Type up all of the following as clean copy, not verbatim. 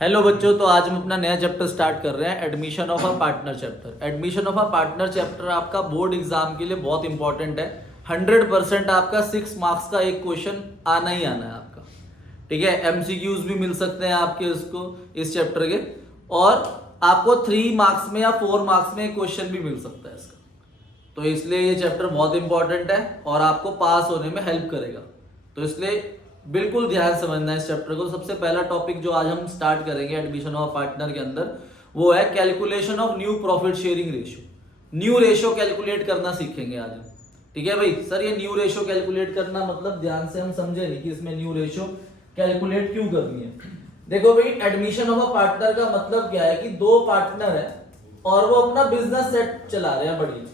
Hello बच्चों, तो आज हम अपना नया चैप्टर स्टार्ट कर रहे हैं, admission of a partner chapter. Admission of a partner chapter आपका बोर्ड एग्जाम के लिए बहुत इंपॉर्टेंट है। 100% आपका 6 मार्क्स का एक क्वेश्चन आना ही आना है आपका। ठीक है, एमसीक्यूज भी मिल सकते हैं आपके उसको इस चैप्टर के, और आपको 3 मार्क्स में या 4 मार्क्स में एक क्वेश्चन भी मिल सकता है इसका। तो इसलिए ये चैप्टर बहुत इंपॉर्टेंट है और आपको पास होने में हेल्प करेगा। तो इसलिए बिल्कुल ध्यान समझना है इस चैप्टर को। सबसे पहला टॉपिक जो आज हम स्टार्ट करेंगे एडमिशन ऑफ पार्टनर के अंदर, वो है calculation of new profit sharing ratio. New ratio calculate करना सीखेंगे आज हम। ठीक है भाई, सर ये न्यू रेशियो कैलकुलेट करना मतलब ध्यान से हम समझे नहीं कि इसमें न्यू रेशियो कैलकुलेट क्यों करनी है। देखो भाई, एडमिशन ऑफ अ पार्टनर का मतलब क्या है कि 2 पार्टनर है और वो अपना बिजनेस सेट चला रहे हैं बढ़िया।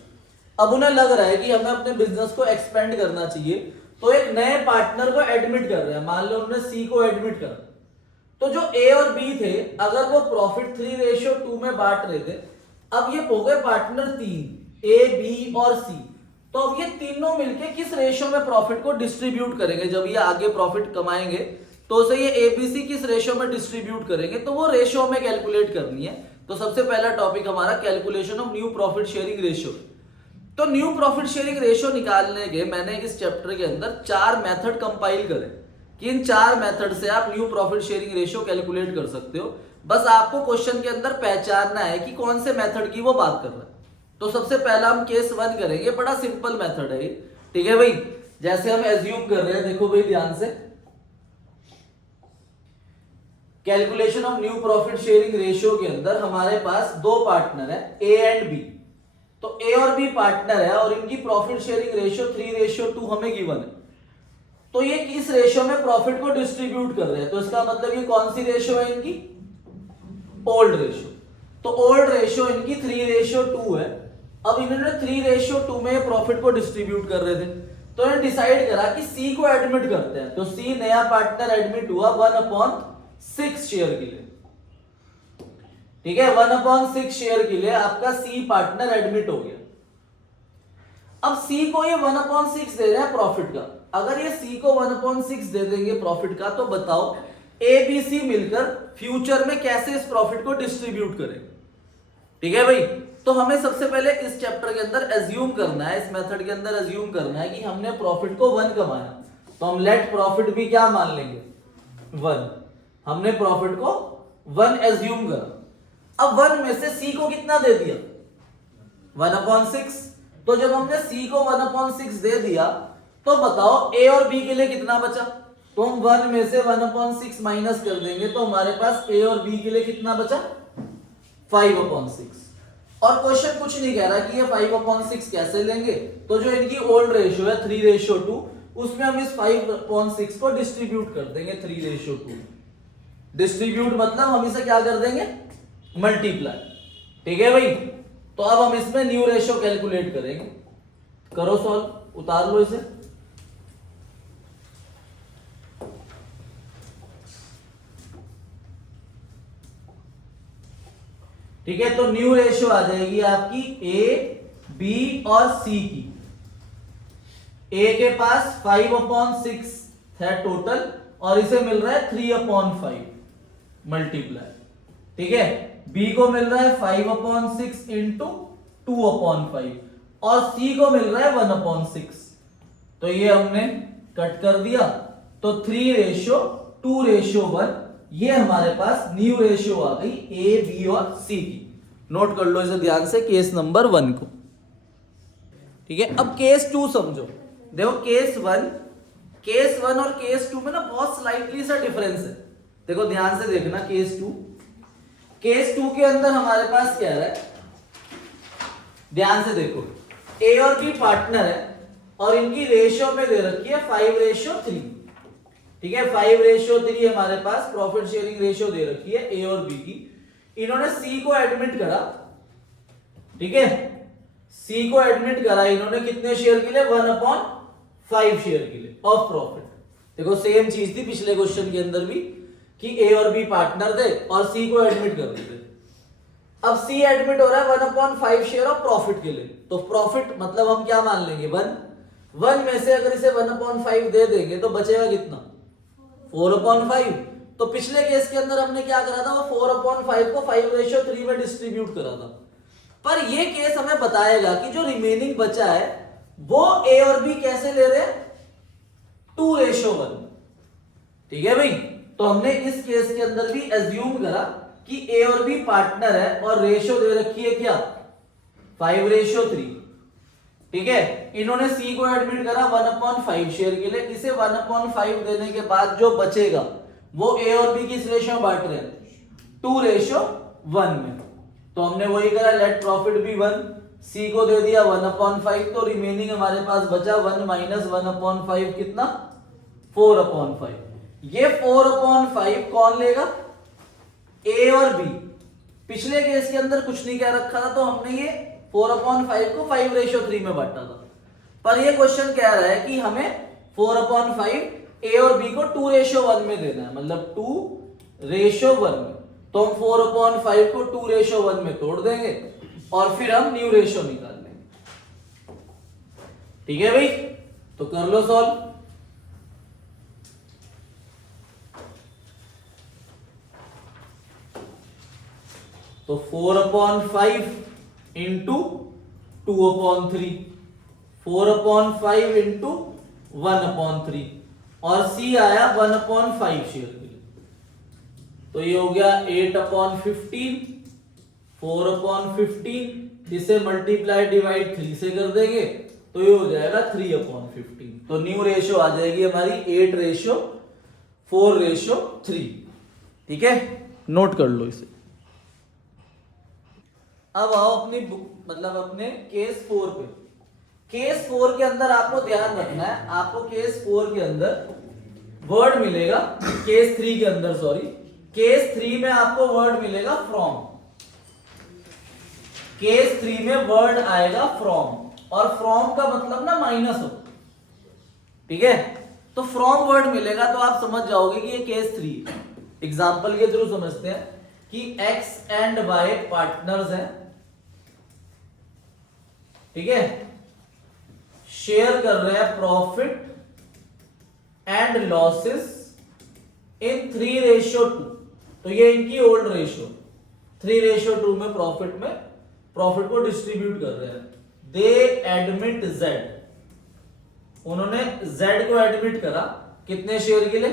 अब उन्हें लग रहा है कि हमें अपने बिजनेस को एक्सपेंड करना चाहिए, तो एक नए पार्टनर को एडमिट कर रहे हैं। मान लो उन्होंने सी को एडमिट कर, तो जो ए और बी थे अगर वो प्रॉफिट 3:2 में बांट रहे थे, अब ये हो गए पार्टनर 3, ए बी और सी। तो अब ये तीनों मिलके किस रेशियो में प्रॉफिट को डिस्ट्रीब्यूट करेंगे? जब ये आगे प्रॉफिट कमाएंगे तो उसे ये एबीसी किस रेशियो में डिस्ट्रीब्यूट करेंगे, तो वो रेशियो में कैलकुलेट करनी है। तो सबसे पहला टॉपिक हमारा calculation of new profit sharing ratio. तो न्यू प्रॉफिट शेयरिंग रेशियो निकालने के मैंने इस चैप्टर के अंदर 4 मेथड कंपाइल करे कि इन 4 मेथड से आप new profit sharing ratio calculate कर सकते हो। बस आपको क्वेश्चन के अंदर पहचानना है कि कौन से मेथड की वो बात कर रहा है। तो सबसे पहला हम केस 1 करेंगे, बड़ा सिंपल मेथड है ये। ठीक है भाई, जैसे हम एज्यूम कर रहे हैं, देखो भाई ध्यान से, calculation of new profit sharing ratio के अंदर हमारे पास 2 पार्टनर है, ए एंड बी। तो ए और बी पार्टनर है और इनकी प्रॉफिट शेयरिंग रेशियो 3:2 हमें गिवन है। तो ये किस रेशियो में प्रॉफिट को डिस्ट्रीब्यूट कर रहे हैं? तो इसका मतलब ये कौन सी रेशियो है इनकी? Old ratio. तो ओल्ड रेशियो इनकी 3:2 है। अब इन्होंने 3:2 में प्रॉफिट को डिस्ट्रीब्यूट कर रहे थे, तो इन्होंने डिसाइड करा कि सी को एडमिट करते हैं। तो सी नया पार्टनर एडमिट हुआ 1/6 शेयर के लिए। ठीक है, 1/6 शेयर के लिए आपका सी पार्टनर एडमिट हो गया। अब सी को ये 1/6 दे रहे हैं प्रॉफिट का। अगर ये सी को 1/6 दे देंगे प्रॉफिट का, तो बताओ ए बी सी मिलकर फ्यूचर में कैसे इस प्रॉफिट को डिस्ट्रीब्यूट करेंगे? ठीक है भाई, तो हमें सबसे पहले इस चैप्टर के अंदर एज्यूम करना है, इस मेथड के अंदर एज्यूम करना है कि हमने प्रॉफिट को 1 कमाया। तो हम लेट प्रॉफिट भी क्या मान लेंगे? 1। हमने प्रॉफिट को 1 एज्यूम करा। अब 1 में से सी को कितना दे दिया? 1/6। तो जब हमने सी को 1/6 दे दिया, तो बताओ ए और बी के लिए कितना बचा? तो हम 1 में से 1/6 माइनस कर देंगे, तो हमारे पास ए और बी के लिए कितना बचा? 5/6। और क्वेश्चन कुछ नहीं कह रहा कि ये 5/6 कैसे लेंगे। तो जो इनकी ओल्ड रेशियो है 3:2, उसमें हम इस 5/6 को डिस्ट्रीब्यूट कर देंगे 3:2। डिस्ट्रीब्यूट मतलब हम इसे क्या कर देंगे? मल्टीप्लाई। ठीक है भाई, तो अब हम इसमें न्यू रेशियो कैलकुलेट करेंगे। करो सॉल्व, उतार लो इसे। ठीक है, तो न्यू रेशियो आ जाएगी आपकी ए बी और सी की। ए के पास 5/6 है टोटल और इसे मिल रहा है 3/5 मल्टीप्लाई। ठीक है, बी को मिल रहा है 5/6 इंटू 2/5 और सी को मिल रहा है 1/6। तो ये हमने कट कर दिया, तो 3:2:1 ये हमारे पास न्यू रेशियो आ गई ए बी और सी की। नोट कर लो इसे ध्यान से, केस नंबर 1 को। ठीक है, अब केस 2 समझो। देखो केस 1 और केस 2 में ना बहुत स्लाइटली सा डिफरेंस है। देखो ध्यान से देखना, केस 2 के अंदर हमारे पास क्या है, ध्यान से देखो, ए और बी पार्टनर है और इनकी रेशियो में दे रखी है 5:3। ठीक है, 5:3 हमारे पास प्रॉफिट शेयरिंग रेशियो दे रखी है ए और बी की। इन्होंने सी को एडमिट करा। ठीक है, सी को एडमिट करा इन्होंने कितने शेयर के लिए? 1/5 शेयर के लिए ऑफ प्रॉफिट। देखो सेम चीज थी पिछले क्वेश्चन के अंदर भी कि ए और बी पार्टनर थे और सी को एडमिट कर देते। अब सी एडमिट हो रहा है 1/5 शेयर ऑफ प्रॉफिट के लिए। तो प्रॉफिट मतलब हम क्या मान लेंगे? 1 में से अगर इसे 1/5 दे देंगे तो बचेगा कितना? 4/5। तो पिछले केस के अंदर हमने क्या करा था, वो 4/5 को 5:3 में डिस्ट्रीब्यूट करा था। पर ये केस हमें बताएगा कि जो रिमेनिंग बचा है वो ए और बी कैसे ले रहे हैं, 2:1। ठीक है भाई। तो हमने इस केस के अंदर भी एज्यूम करा कि ए और बी पार्टनर है और रेशियो दे रखी है क्या, 5:3। ठीक है। इन्होंने सी को एडमिट करा 1/5 शेयर के लिए। इसे 1/5 देने के बाद जो बचेगा वो ए और बी किस रेशियो में बांट रहे हैं, 2:1 में। तो हमने वही करा, लेट प्रॉफिट बी 1, सी को दे दिया 1/5, तो रिमेनिंग हमारे पास बचा 1 - 1/5 कितना, 4/5। ये 4/5 कौन लेगा, ए और बी। पिछले केस के अंदर कुछ नहीं कह रखा था, तो हमने ये 4/5 को 5:3 में बांटा था। पर ये क्वेश्चन कह रहा है कि हमें 4/5 ए और बी को 2:1 में देना है, मतलब 2:1 में। तो हम 4/5 को 2:1 में तोड़ देंगे और फिर हम न्यू रेशियो निकाल लेंगे। ठीक है भाई, तो कर लो सॉल्व। तो 4/5 इंटू 2/3, 4/5 इंटू 1/3, और सी आया 1/5 शेयर के लिए। तो ये हो गया 8/15, 4/15, इसे मल्टीप्लाई डिवाइड 3 से कर देंगे तो ये हो जाएगा 3/15। तो न्यू रेशियो आ जाएगी हमारी 8:4:3। ठीक है, नोट कर लो इसे। अब आओ अपनी बुक, मतलब अपने केस 4 पे। केस 4 के अंदर आपको ध्यान रखना है, आपको केस 4 के अंदर वर्ड मिलेगा, केस 3 के अंदर सॉरी, केस 3 में आपको वर्ड मिलेगा फ्रॉम। केस 3 में वर्ड आएगा फ्रॉम, और फ्रॉम का मतलब ना माइनस हो। ठीक है, तो फ्रॉम वर्ड मिलेगा तो आप समझ जाओगे कि ये केस 3। एग्जाम्पल के थ्रू समझते हैं कि एक्स एंड वाई पार्टनर्स हैं। ठीक है, शेयर कर रहे हैं प्रॉफिट एंड लॉसेस इन 3:2। तो ये इनकी ओल्ड रेशियो 3:2 में प्रॉफिट को डिस्ट्रीब्यूट कर रहे हैं। दे एडमिट जेड, उन्होंने जेड को एडमिट करा कितने शेयर के लिए,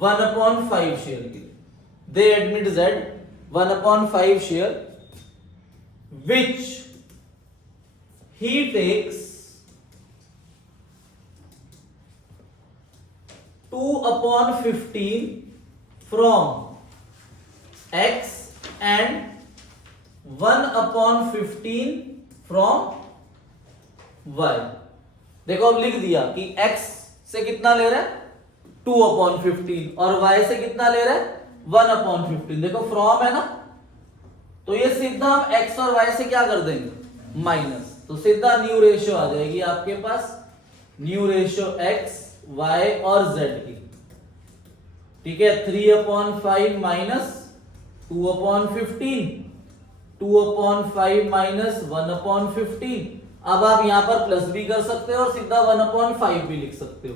1/5 शेयर के लिए। दे admit Z 1/5 share, which he takes 2/15 from x and 1/15 from y। देखो अब लिख दिया कि x से कितना ले रहा है 2/15 और y से कितना ले रहा है 1/15। देखो फ्रॉम है ना, तो ये सीधा हम x और y से क्या कर देंगे माइनस, तो सीधा न्यू रेशियो आ जाएगी आपके पास, न्यू रेशियो x y और z की। ठीक है, 3/5 माइनस 2/15, 2/5 माइनस 1/15। अब आप यहां पर प्लस भी कर सकते हो और सीधा 1/5 भी लिख सकते हो।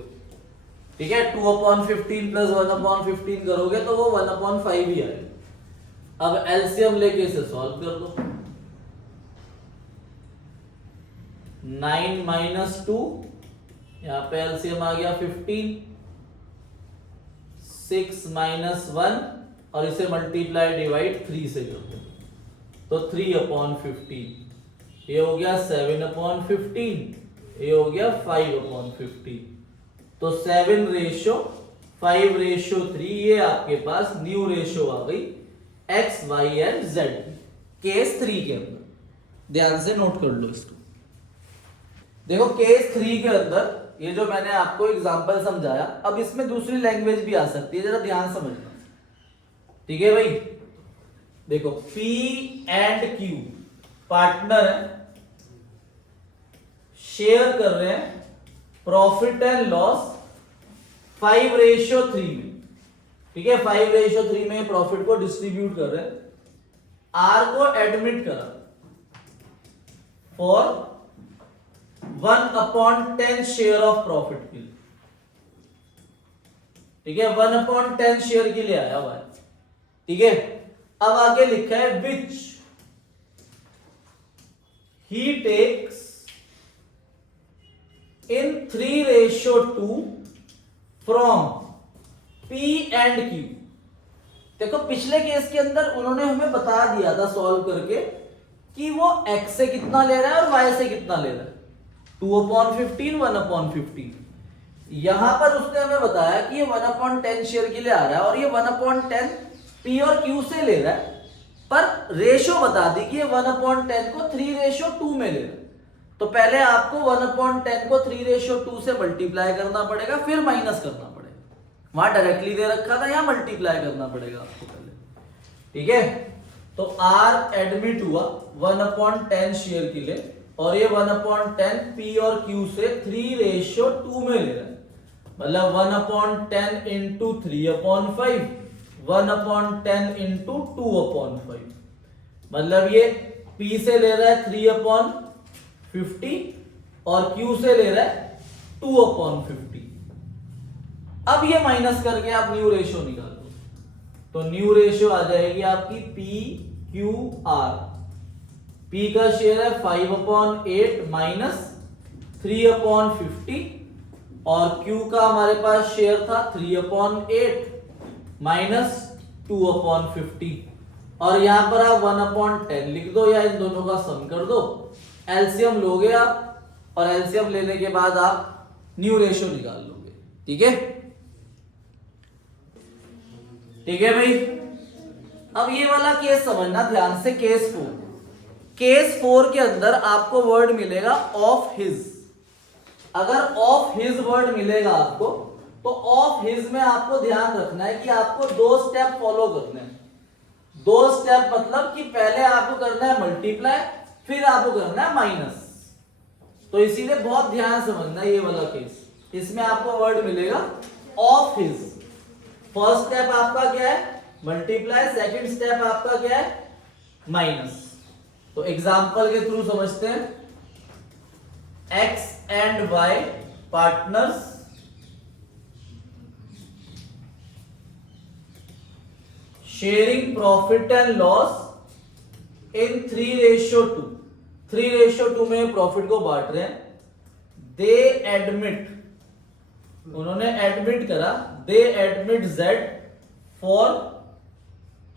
ठीक है, 2/15 प्लस 1/15 करोगे तो वो 1/5 ही आएगा। अब एलसीएम लेके इसे सॉल्व कर दो। 9 माइनस 2, यहां पे एलसीएम आ गया 15, 6 माइनस 1, और इसे मल्टीप्लाई डिवाइड 3 से कर दो तो 3/15। ये हो गया 7/15, ये हो गया 5/15। तो 7:5:3, ये आपके पास न्यू रेशियो आ गई x y and z case 3 के अंदर। ध्यान से नोट कर लो इसको। देखो केस 3 के अंदर ये जो मैंने आपको एग्जांपल समझाया, अब इसमें दूसरी लैंग्वेज भी आ सकती है, जरा ध्यान समझना। ठीक है भाई, देखो P एंड Q पार्टनर है, शेयर कर रहे हैं प्रॉफिट एंड लॉस 5:3 में। ठीक है, 5:3 में प्रॉफिट को डिस्ट्रीब्यूट कर रहे हैं। R को एडमिट करा फॉर 1/10 शेयर ऑफ प्रॉफिट के लिए। ठीक है, 1/10 शेयर के लिए आया हुआ है। ठीक है, अब आगे लिखा है which he takes in 3:2 from P and Q। देखो पिछले केस के अंदर उन्होंने हमें बता दिया था सॉल्व करके कि वो x से कितना ले रहा है और y से कितना ले रहा है, 2/15 1/15। यहां पर उसने हमें बताया कि ये 1/10 शेयर के लिए आ रहा है और ये 1/10 P और Q से ले रहा है, पर रेशो बता दी कि ये 1/10 को 3:2 में ले रहा है। तो पहले आपको 1/10 को 3:2 से मल्टीप्लाई करना पड़ेगा, फिर माइनस करना पड़ेगा। वहां डायरेक्टली दे रखा था, यहां मल्टीप्लाई करना पड़ेगा आपको पहले। ठीक है, तो R एडमिट हुआ 1/10 शेयर के लिए और ये 1/10 P और Q से 3:2 में ले रहा है, मतलब 1/10 इंटू 3/5, 1/10 इंटू 2/5, मतलब ये P से ले रहा है 3/50 और Q से ले रहा है 2/50। अब ये माइनस करके आप न्यू रेशियो निकाल दो, तो न्यू रेशियो आ जाएगी आपकी PQR। P का शेयर है 5/8 माइनस 3/50 और Q का हमारे पास शेयर था 3/8 माइनस 2/50 और यहां पर आप 1/10 लिख दो या इन दोनों का सम कर दो, एलसीएम लोगे आप और एलसीएम लेने के बाद आप न्यू रेशियो निकाल लोगे। ठीक है, ठीक है भाई। अब ये वाला केस समझना ध्यान से, केस 4। केस 4 के अंदर आपको वर्ड मिलेगा ऑफ हिज। अगर ऑफ हिज वर्ड मिलेगा आपको, तो ऑफ हिज में आपको ध्यान रखना है कि आपको 2 स्टेप फॉलो करने हैं। 2 स्टेप मतलब कि पहले आपको करना है मल्टीप्लाई, फिर आपको करना है माइनस। तो इसीलिए बहुत ध्यान समझना ये वाला केस। इसमें आपको वर्ड मिलेगा ऑफ हिज। फर्स्ट स्टेप आपका क्या है, मल्टीप्लाई, सेकंड स्टेप आपका क्या है, माइनस। तो एग्जांपल के थ्रू समझते हैं। x and y partners, sharing profit and loss in 3:2। 3:2 में प्रॉफिट को बांट रहे हैं। दे एडमिट, उन्होंने एडमिट करा, दे एडमिट Z फॉर,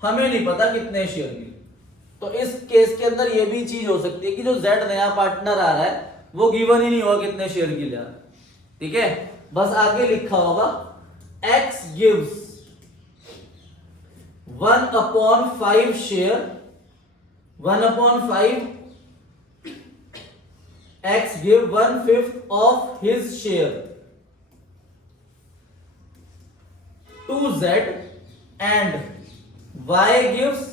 हमें नहीं पता कितने शेयर मिले। तो इस केस के अंदर यह भी चीज हो सकती है कि जो Z नया पार्टनर आ रहा है वो गिवन ही नहीं होगा कितने शेयर के लिए आ रहा है। ठीक है, बस आगे लिखा होगा X gives 1/5 share, 1/5 X give 1/5 of his share to Z and Y gives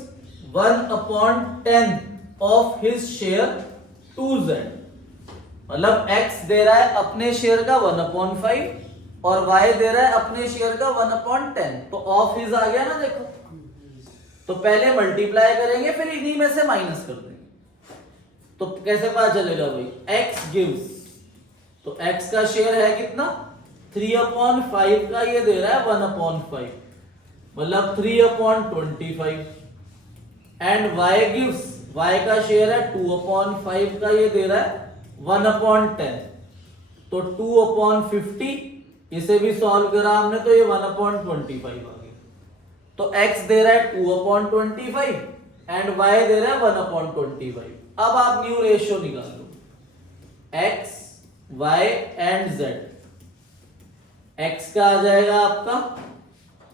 1/10 of his share to Z। मतलब X दे रहा है अपने शेयर का 1/5 और Y दे रहा है अपने शेयर का 1/10, तो ऑफ हिज आ गया ना। देखो, तो पहले मल्टीप्लाई करेंगे फिर इन्हीं में से माइनस कर देंगे। तो कैसे पता चलेगा भाई, X गिव्स, तो X का शेयर है कितना, 3/5 का ये दे रहा है 1/5, मतलब 3/25 एंड Y गिव्स, Y का शेयर है 2/5 का ये दे रहा है 1/10, तो 2/50, इसे भी सॉल्व करा हमने तो ये 1/25 आ गया। तो X दे रहा है 2/25 एंड Y दे रहा है 1/25। अब आप न्यू रेशियो निकाल लो, X, Y and Z। X का आ जाएगा आपका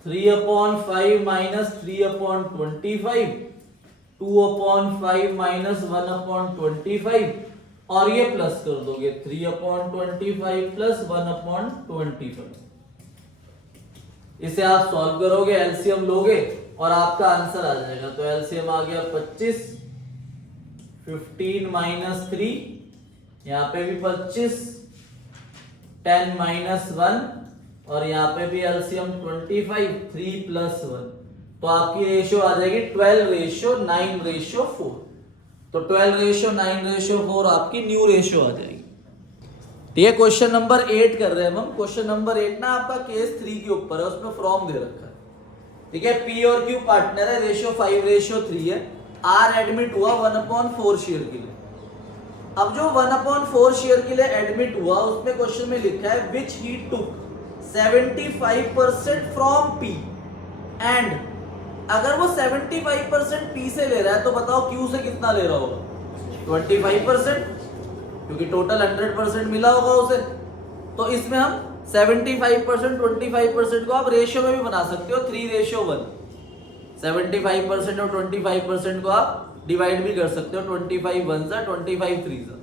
3/5 माइनस 3/25, 2/5 माइनस 1/25 और ये प्लस कर दोगे 3/25 प्लस 1/25। इसे आप सॉल्व करोगे, एलसीएम लोगे और आपका आंसर आ जाएगा। तो एलसीएम आ गया 25, 15 माइनस 3, यहाँ पे भी 25, 10 माइनस 1 और यहाँ पे भी एलसीएम 25, 3 प्लस 1। तो आपकी रेशियो आ जाएगी 12:9:4। तो 12:9:4 आपकी न्यू रेशियो आ जाएगी। ठीक है, क्वेश्चन नंबर 8 कर रहे हैं हम। क्वेश्चन नंबर 8 ना आपका केस 3 के ऊपर है, उसमें फ्रॉम दे रखा है। ठीक है, पी और क्यू पार्टनर है, रेशियो 5:3 है। आर एडमिट हुआ 1/4 शेयर के लिए। अब जो 1/4 शेयर के लिए एडमिट हुआ, उसमें क्वेश्चन में लिखा है which he took 75% from P and, अगर वो 75% पी से ले रहा है तो बताओ क्यू से कितना ले रहा होगा? 25%, क्योंकि टोटल 100% मिला होगा उसे। तो इसमें हम 75% 25% को आप रेशियो में भी बना सकते हो, 3:1। 75% और 25% को आप डिवाइड भी कर सकते हो, 25 1 सा 25 3 सा,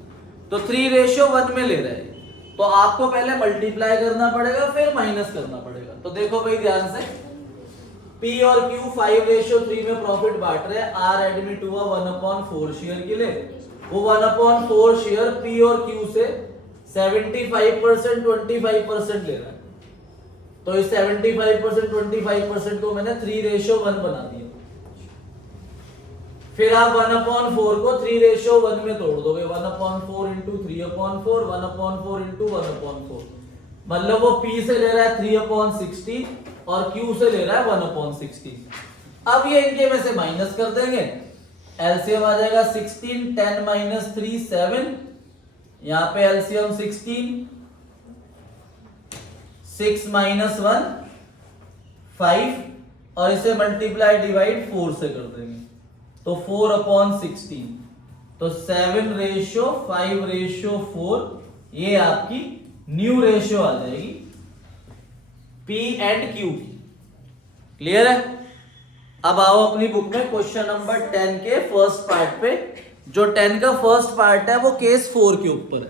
तो 3:1 में ले रहे हैं। तो आपको पहले मल्टीप्लाई करना पड़ेगा, फिर माइनस करना पड़ेगा। तो देखो भाई ध्यान से, P और Q 5:3 में प्रॉफिट बांट रहे हैं। R एडमिट हुआ 1/4 शेयर के लिए, वो 1/4 शेयर P और Q से 75% 25% ले रहा है। तो इस 75% 25% को मैंने 3:1 बना दिया। फिर आप 1/4 को 3:1 में तोड़ दोगे, 1/4 इंटू 3/4, 1/4 इंटू 1/4, मतलब वो P से ले रहा है 3/16 और Q से ले रहा है 1/16। अब ये इनके में से माइनस कर देंगे, एलसीएम आ जाएगा 16, 10 - 3 7, यहां पे एलसीएम 16, 6 - 1 5, और इसे मल्टीप्लाई डिवाइड 4 से कर देंगे, तो 4/16, तो 7:5:4, ये आपकी न्यू रेशियो आ जाएगी P एंड Q की। क्लियर है? अब आओ अपनी बुक में क्वेश्चन नंबर 10 के फर्स्ट पार्ट पे। जो 10 का फर्स्ट पार्ट है वो केस 4 के ऊपर है।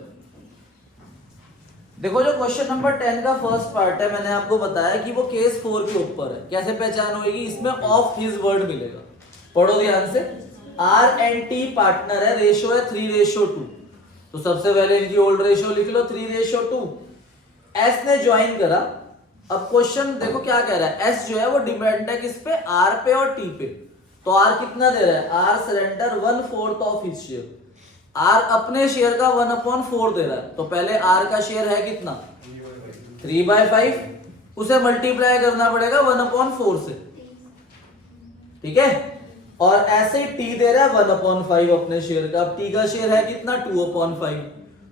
देखो, जो क्वेश्चन नंबर 10 का फर्स्ट पार्ट है, मैंने आपको बताया कि वो केस 4 के ऊपर है। कैसे पहचान होगी? इसमें ऑफ हिज वर्ड मिलेगा। पढ़ो ध्यान से। R एंड T पार्टनर है, रेशियो है 3:2। तो सबसे पहले इनकी ओल्ड रेशियो लिख लो 3:2। S ने ज्वाइन करा। अब क्वेश्चन देखो क्या कह रहा है, S जो है वो डिपेंड है किस पे? R पे और T पे। तो R कितना दे रहा है? R surrender 1/4 of his share. R अपने शेयर का 1/4 दे रहा है, तो पहले R का शेयर है कितना? 3/5, उसे मल्टीप्लाई करना पड़ेगा 1/4 से। ठीक है, और ऐसे ही T दे रहा है 1/5 अपने शेयर का। अब T का शेयर है कितना? 2/5,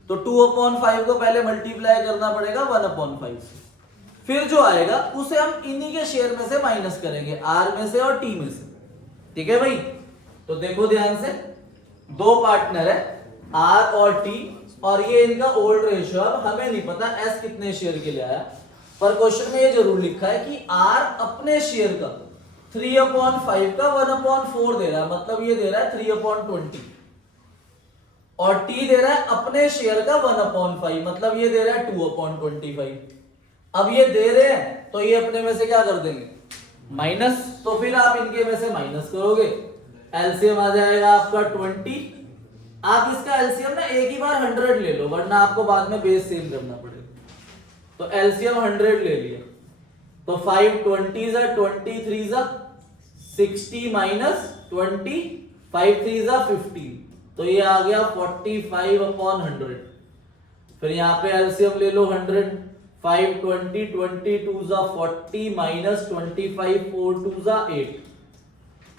तो 2/5 को पहले मल्टीप्लाई करना पड़ेगा 1/5 से। फिर जो आएगा उसे हम इन्हीं के शेयर में से माइनस करेंगे, R में से और T में से। ठीक है भाई? तो देखो ध्यान से, दो पार्टनर है R और T, और ये इनका ओल्ड रेशियो। अब हमें नहीं पता S कितने शेयर के लिए आया, पर क्वेश्चन में ये जरूर लिखा है कि R अपने शेयर का 3/5 का 1/4 दे रहा है, मतलब ये दे रहा है 3/20, और T दे रहा है अपने शेयर का 1/5, मतलब ये दे रहा है 2/25। अब ये दे रहे हैं तो ये अपने में से क्या कर देंगे? माइनस। तो फिर आप इनके में से माइनस करोगे, एलसीएम आ जाएगा आपका 20। आप इसका एलसीएम ना एक ही बार 100 ले लो, वरना आपको बाद में बेस सेम करना पड़ेगा। तो एलसीएम 100 ले लिया, तो 5 20 जा 23 जा 60 - 20, 5 3 जा 15, तो ये आ गया 45/100। फिर यहाँ पे एलसीएम ले लो 100, 5 20 22 जा 40 - 25 4 2 जा 8,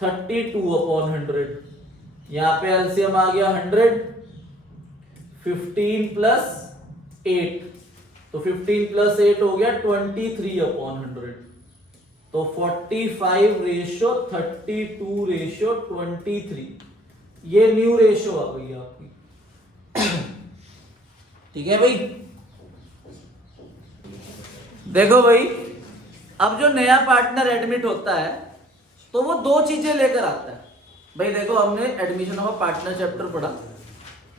32/100। यहाँ पे एलसीएम आ गया 100, 15 + 8, तो 15 + 8 हो गया 23/100। तो 45:32:23, ये न्यू रेशियो आ गई आपकी। ठीक है भाई? देखो भाई, अब जो नया पार्टनर एडमिट होता है तो वो दो चीजें लेकर आता है। भाई देखो, हमने एडमिशन ऑफ पार्टनर चैप्टर पढ़ा।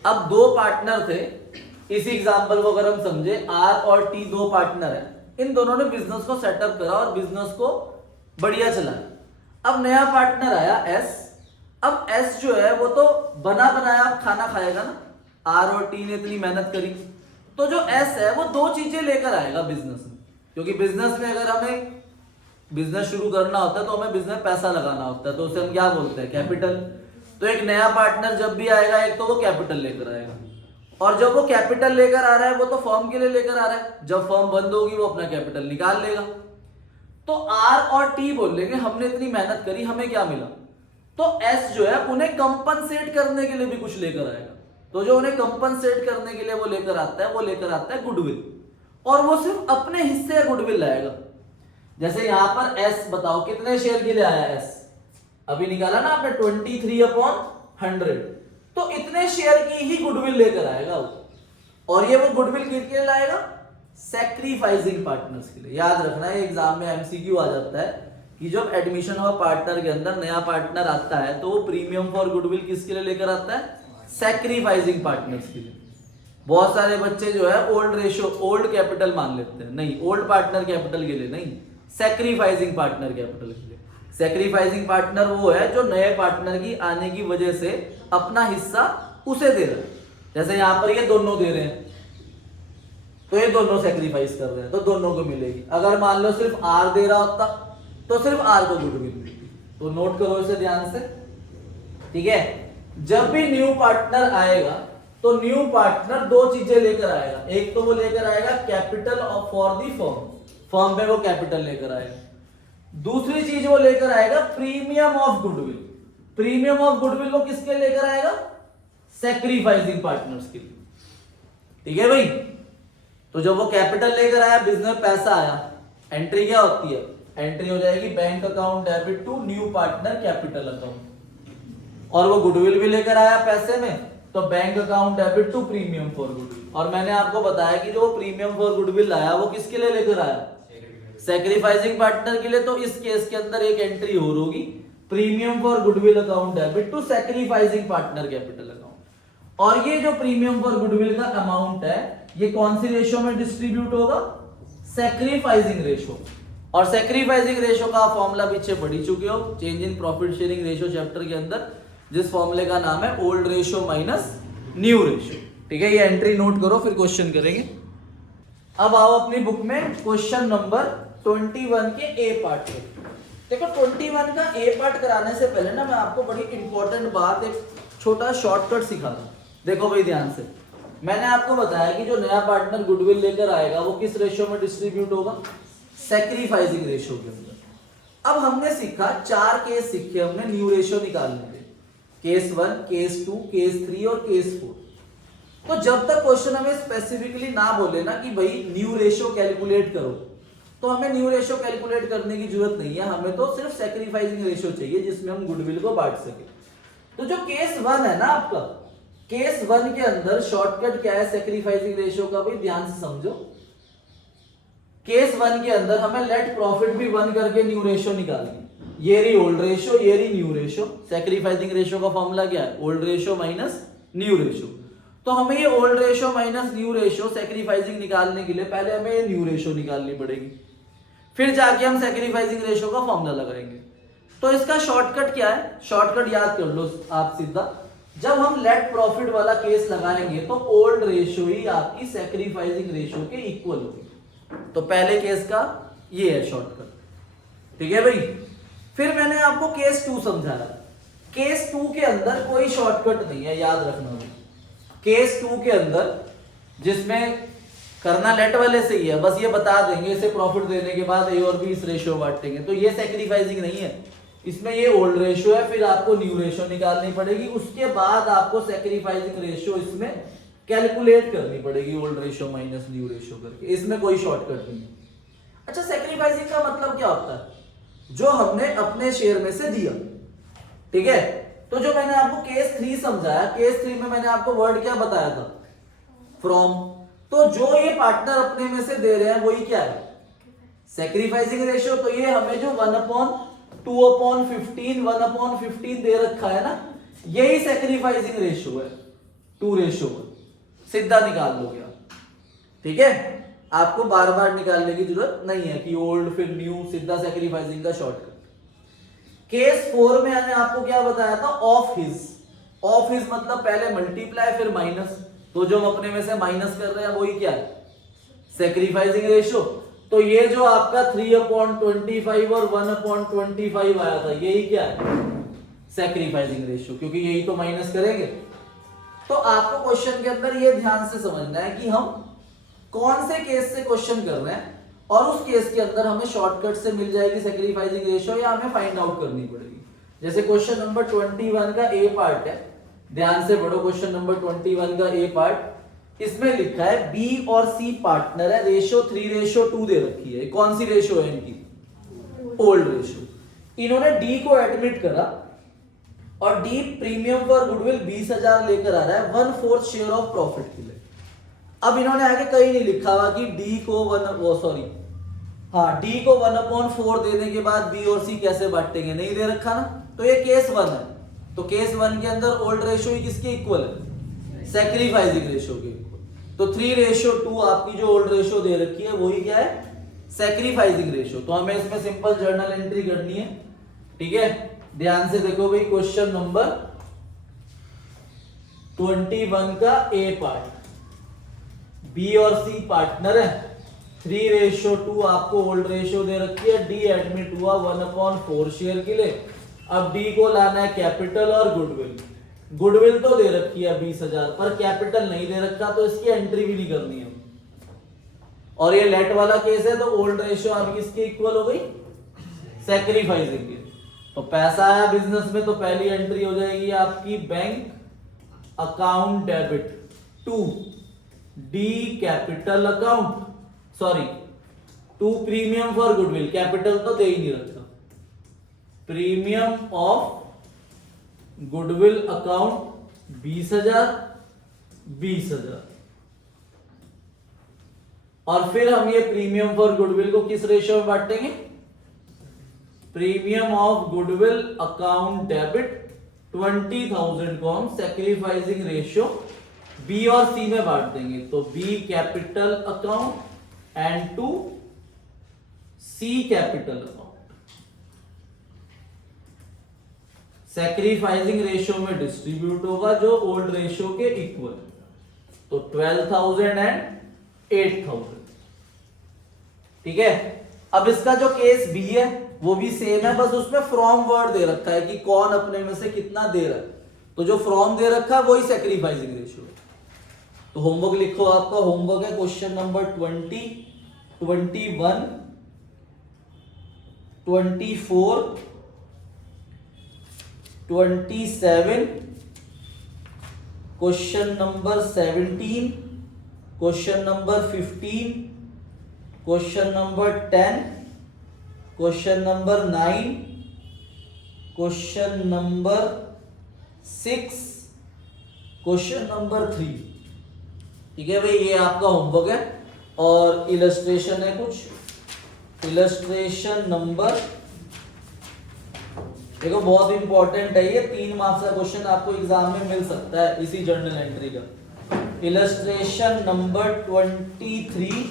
अब दो पार्टनर थे, इसी एग्जांपल को अगर हम समझे, R और T दो पार्टनर है, इन दोनों ने बिजनेस को सेटअप करा और बिजनेस को बढ़िया चलाया। अब नया पार्टनर आया S। अब S जो है वो तो बना बनाया खाना खाएगा ना, R और T ने इतनी मेहनत करी, तो जो S है वो दो चीजें लेकर आएगा बिजनेस में। क्योंकि बिजनेस में अगर हमें बिजनेस शुरू करना होता है तो हमें बिजनेस पैसा लगाना होता है, तो उसे हम क्या बोलते हैं? कैपिटल। तो एक नया पार्टनर जब भी आएगा, एक तो वो कैपिटल लेकर आएगा, और जब वो कैपिटल लेकर आ रहा है वो तो फर्म के लिए लेकर आ रहा है, जब फर्म बंद होगी वो अपना कैपिटल निकाल लेगा। तो आर और टी बोल लेंगे हमने इतनी मेहनत करी, हमें क्या मिला, तो एस जो है उन्हें कंपनसेट करने के लिए भी कुछ लेकर आएगा। तो जो उन्हें कंपनसेट करने के लिए वो लेकर आता है, वो लेकर आता है गुडविल, और वो सिर्फ अपने हिस्से का गुडविल लाएगा। जैसे यहां पर एस बताओ कितने शेयर के लिए आया, एस अभी निकाला ना आपने 23/100, तो इतने शेयर की ही गुडविल लेकर आएगा वो। और ये वो गुडविल किसके लिए लाएगा, सैक्रिफाइसिंग पार्टनर्स के लिए। याद रखना है एग्जाम में एमसीक्यू आ जाता है कि जब एडमिशन ऑफ पार्टनर के अंदर नया पार्टनर आता है तो वो प्रीमियम फॉर गुडविल किसके लिए लेकर आता है, सैक्रिफाइसिंग पार्टनर्स के लिए। बहुत सारे बच्चे जो है ओल्ड रेशियो ओल्ड कैपिटल मान लेते हैं, नहीं, ओल्ड पार्टनर कैपिटल के लिए नहीं, सैक्रिफाइसिंग पार्टनर कैपिटल के लिए। सैक्रिफाइसिंग पार्टनर वो है जो नए पार्टनर की आने की वजह से अपना हिस्सा उसे दे रहा है। जैसे यहां पर ये दोनों दे रहे हैं तो ये दोनों सैक्रिफाइस कर रहे हैं, तो दोनों को मिलेगी। अगर मान लो सिर्फ आर दे रहा होता तो सिर्फ आर को गुडविल मिलेगी। तो नोट करो इसे ध्यान से, ठीक है। जब भी न्यू पार्टनर आएगा तो न्यू पार्टनर दो चीजें लेकर आएगा, एक तो वो लेकर आएगा capital for the firm, firm में वो कैपिटल लेकर आएगा। दूसरी चीज वो लेकर आएगा premium of goodwill. Premium of goodwill वो किसके लेकर आएगा, सैक्रिफाइसिंग पार्टनर्स के लिए, ठीक है भाई। तो जब वो कैपिटल लेकर आया, बिजनेस पैसा आया, एंट्री क्या होती है, एंट्री हो जाएगी bank account debit to new partner capital account. और वो गुडविल भी लेकर आया पैसे में, तो bank account debit to premium for goodwill. और मैंने आपको बताया कि जो प्रीमियम फॉर गुडविल लाया वो किसके लिए लेकर आया, सैक्रिफाइसिंग पार्टनर के लिए। तो इस केस के अंदर एक एंट्री और होगी, premium for goodwill account debit to sacrificing partner capital account. और ये जो प्रीमियम फॉर गुडविल का अमाउंट है ये कौन सी रेशियो में डिस्ट्रीब्यूट होगा, सैक्रिफाइसिंग रेशियो। और सैक्रिफाइसिंग रेशियो का फॉर्मूला पीछे पढ़ ही चुके हो change in profit sharing ratio chapter के अंदर, जिस फॉर्मूले का नाम है old ratio minus new ratio, ठीक है। ये एंट्री नोट करो, फिर क्वेश्चन करेंगे। अब आओ अपनी बुक में क्वेश्चन नंबर 21 के ए पार्ट पे। देखो 21 का ए पार्ट कराने से पहले ना मैं आपको बड़ी इंपॉर्टेंट बात, एक छोटा शॉर्टकट सिखा दूं। देखो भाई ध्यान से, मैंने आपको बताया कि जो नया पार्टनर गुडविल लेकर आएगा वो किस रेशियो में डिस्ट्रीब्यूट होगा, सैक्रिफाइसिंग रेशियो के अंदर। अब हमने सीखा, 4 केस सीखे हमने न्यू रेशियो निकालने के, केस 1, केस 2, केस 3 और केस 4। तो जब तक क्वेश्चन हमें स्पेसिफिकली ना बोले ना कि भाई न्यू रेशियो कैलकुलेट करो, तो हमें न्यू रेशियो कैलकुलेट करने की जरूरत नहीं है, हमें तो सिर्फ सैक्रिफाइसिंग रेशियो चाहिए जिसमें हम गुडविल को बांट सके। तो जो केस 1 है ना आपका, केस 1 के अंदर शॉर्टकट क्या है सैक्रिफाइसिंग रेशियो का, भाई ध्यान से समझो। केस 1 के अंदर हमें लेट प्रॉफिट भी 1 करके न्यू रेशियो निकालनी, ये रही ओल्ड रेशियो, ये रही न्यू रेशियो। सैक्रिफाइसिंग रेशियो का फॉर्मूला क्या है, old ratio minus new ratio. तो हमें ये old ratio minus new ratio sacrificing निकालने के लिए पहले हमें ये न्यू रेशियो निकालनी पड़ेगी, फिर जाके हम सैक्रिफाइसिंग रेशियो का फॉर्मूला लगाएंगे। तो इसका शॉर्टकट क्या है, शॉर्टकट याद कर लो आप सीधा, जब हम लेट प्रॉफिट वाला केस लगाएंगे तो ओल्ड रेशियो ही आपकी सैक्रिफाइसिंग रेशियो के इक्वल होगी। तो पहले केस का ये है शॉर्टकट, ठीक है भाई। फिर मैंने आपको केस 2 समझाया, केस 2 के अंदर कोई शॉर्टकट नहीं है, याद रखना भाई। केस 2 के अंदर जिसमें करना लेट वाले से ही है, बस ये बता देंगे इसे प्रॉफिट देने के बाद ए और बी इस रेशियो बांटेंगे, तो ये सैक्रिफाइसिंग नहीं है, इसमें ये ओल्ड रेशियो है, फिर आपको न्यू रेशियो निकालनी पड़ेगी, उसके बाद आपको सैक्रिफाइसिंग रेशियो इसमें कैलकुलेट करनी पड़ेगी, old ratio minus new ratio करके, इसमें कोई शॉर्टकट नहीं है। अच्छा, सैक्रिफाइसिंग का मतलब क्या होता है, जो हमने अपने शेयर में से दिया, ठीक है। तो जो मैंने आपको केस 3 समझाया, केस 3 में मैंने आपको वर्ड क्या बताया था, फ्रॉम। तो जो ये पार्टनर अपने में से दे रहे हैं वही क्या है, सैक्रिफाइसिंग रेशियो। तो ये हमें जो 1/2/15 1/15 दे रखा है ना, यही सैक्रिफाइसिंग रेशियो है, 2:1 सीधा निकाल लोगे आप, ठीक है। आपको बार बार निकालने की जरूरत नहीं है कि ओल्ड फिर न्यू, सीधा सैक्रिफाइसिंग का शॉर्टकट। केस 4 में मैंने आपको क्या बताया था, ऑफ हिज। ऑफ हिज मतलब पहले मल्टीप्लाई फिर माइनस, तो जो हम अपने में से माइनस कर रहे हैं वही क्या है, सैक्रिफाइसिंग रेशियो। तो ये जो आपका 3/25 और 1/25 आया था, यही क्या है, सैक्रिफाइसिंग रेशियो, क्योंकि यही तो माइनस करेंगे। तो आपको क्वेश्चन के अंदर ये ध्यान से समझना है कि हम कौन से केस से क्वेश्चन कर रहे हैं और उस केस के अंदर हमें शॉर्टकट से मिल जाएगी सैक्रिफाइसिंग रेशियो या हमें फाइंड आउट करनी पड़ेगी। जैसे क्वेश्चन नंबर 21 का ए पार्ट है, ध्यान से पढ़ो क्वेश्चन नंबर 21 का ए पार्ट। इसमें लिखा है बी और सी पार्टनर है, रेशियो 3:2 दे रखी है। कौन सी रेशियो है इनकी? Old ratio. इन्होंने डी को एडमिट करा और डी प्रीमियम फॉर गुडविल 20,000 लेकर आ रहा है 1/4 शेयर ऑफ प्रॉफिट के लिए। अब इन्होंने आगे कहीं नहीं लिखा हुआ कि डी को 1/4 देने के बाद बी और सी कैसे बांटेंगे, नहीं दे रखा ना। तो ये केस 1 है, तो केस 1 के अंदर ओल्ड रेशियो ही किसके इक्वल है? सैक्रिफाइसिंग रेशियो के इक्वल। तो 3:2 आपकी जो ओल्ड रेशियो दे रखी है वही क्या है? Sacrificing ratio. तो हमें इसमें सिंपल जर्नल एंट्री करनी है, ठीक है। ध्यान से देखो भाई, क्वेश्चन नंबर 21 का ए पार्ट, बी और सी पार्टनर है, 3:2 आपको ओल्ड रेशियो दे रखी है, डी एडमिट हुआ 1/4 शेयर के लिए। अब डी को लाना है कैपिटल और गुडविल। गुडविल तो दे रखी है 20,000 पर कैपिटल नहीं दे रखा, तो इसकी एंट्री भी नहीं करनी है। और ये लेट वाला केस है, तो ओल्ड रेशियो आपकी किसके इक्वल हो गई? सैक्रिफाइसिंग के। तो पैसा आया बिजनेस में, तो पहली एंट्री हो जाएगी आपकी bank account debit to D capital account, sorry to premium for goodwill. Capital तो दे ही नहीं रखा, प्रीमियम ऑफ गुडविल अकाउंट 20,000। और फिर हम ये प्रीमियम फॉर गुडविल को किस रेशियो में बांटेंगे? Premium of goodwill account debit 20,000 को हम सैक्रिफाइसिंग रेशियो बी और सी में बांट देंगे। तो B capital account and to C capital account. Sacrificing ratio में डिस्ट्रीब्यूट होगा जो ओल्ड रेशियो के इक्वल, तो 12,000 एंड 8,000, ठीक है। अब इसका जो केस बी है वो भी सेम है, बस उसमें फ्रॉम वर्ड दे रखा है कि कौन अपने में से कितना दे रहा है। तो जो फ्रॉम दे रखा है वही सैक्रिफाइसिंग रेशियो है। तो होमवर्क लिखो, आपका होमवर्क है question number 20, 21, 24, 27, question number 17, question number 15, question number 10, question number 9, question number 6, question number 3, ठीक है भाई। ये आपका होमवर्क है और इलस्ट्रेशन है कुछ। इलस्ट्रेशन नंबर, देखो बहुत इंपॉर्टेंट है ये, 3 मार्क्स का क्वेश्चन आपको एग्जाम में मिल सकता है इसी जर्नल एंट्री का। Illustration number 23,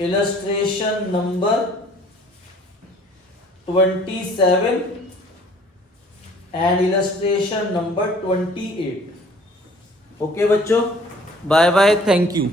illustration number 27 and illustration number 28। Okay बच्चों, बाय बाय, थैंक यू।